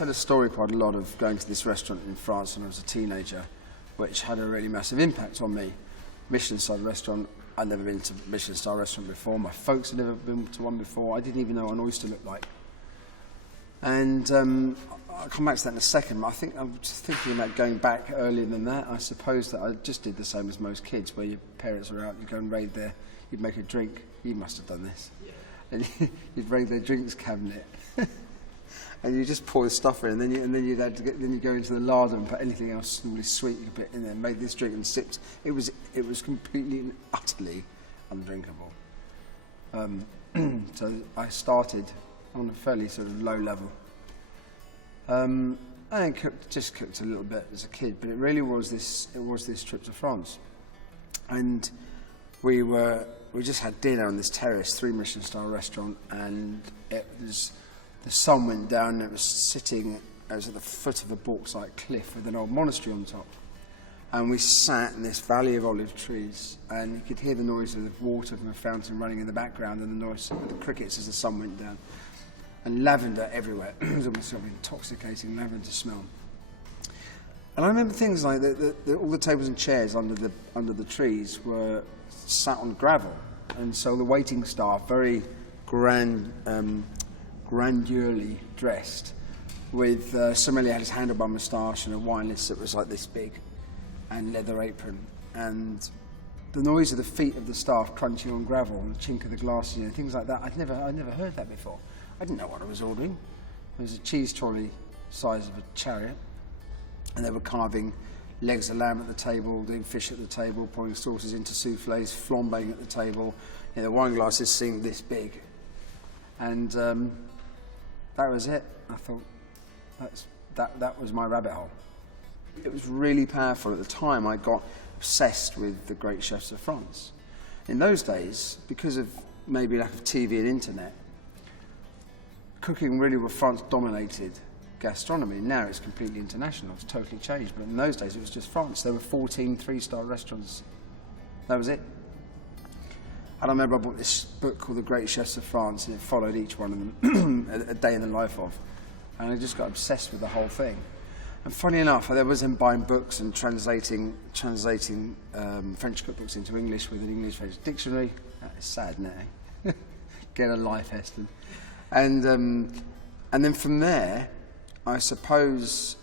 tell a story quite a lot of going to this restaurant in France when I was a teenager, which had a really massive impact on me. Michelin-star restaurant. I'd never been to a Michelin-star restaurant before. My folks had never been to one before. I didn't even know what an oyster looked like. And I'll come back to that in a second. I think I'm just thinking about going back earlier than that. I suppose that I just did the same as most kids, where your parents are out, you go and raid their, you'd make a drink. You must have done this. Yeah. And you'd raid their drinks cabinet. And you just pour the stuff in, and then you go into the larder and put anything else really sweet you could put in there. Made this drink and sipped. It was completely and utterly undrinkable. So I started on a fairly sort of low level. I just cooked a little bit as a kid, but it really was this. It was this trip to France, and we just had dinner on this terrace, 3 Michelin-star restaurant, and the sun went down and it was at the foot of a bauxite cliff with an old monastery on top. And we sat in this valley of olive trees, and you could hear the noise of the water from a fountain running in the background and the noise of the crickets as the sun went down. And lavender everywhere. It was almost sort of intoxicating lavender smell. And I remember things like all the tables and chairs under the trees were sat on gravel. And so the waiting staff, very grandurely dressed, with sommelier had his handlebar moustache and a wine list that was like this big, and leather apron, and the noise of the feet of the staff crunching on gravel and the chink of the glasses, things like that. I'd never heard that before. I didn't know what I was ordering. It was a cheese trolley size of a chariot, and they were carving legs of lamb at the table, doing fish at the table, pouring sauces into soufflés, flambeing at the table. The wine glasses seemed this big, and that was it. I thought that was my rabbit hole. It was really powerful. At the time, I got obsessed with the great chefs of France. In those days, because of maybe lack of TV and internet, cooking really was France-dominated gastronomy. Now it's completely international. It's totally changed. But in those days, it was just France. There were 14 3-star restaurants. That was it. And I remember I bought this book called The Great Chefs of France, and it followed each one of them, a day in the life of. And I just got obsessed with the whole thing. And funny enough, I was then buying books and translating French cookbooks into English with an English-French dictionary. That is sad now. Get a life, Heston. And then from there, I suppose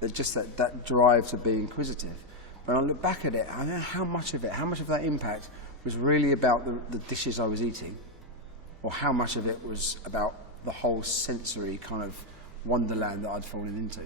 that drive to be inquisitive. When I look back at it, I know how much of that impact was really about the dishes I was eating, or how much of it was about the whole sensory kind of wonderland that I'd fallen into.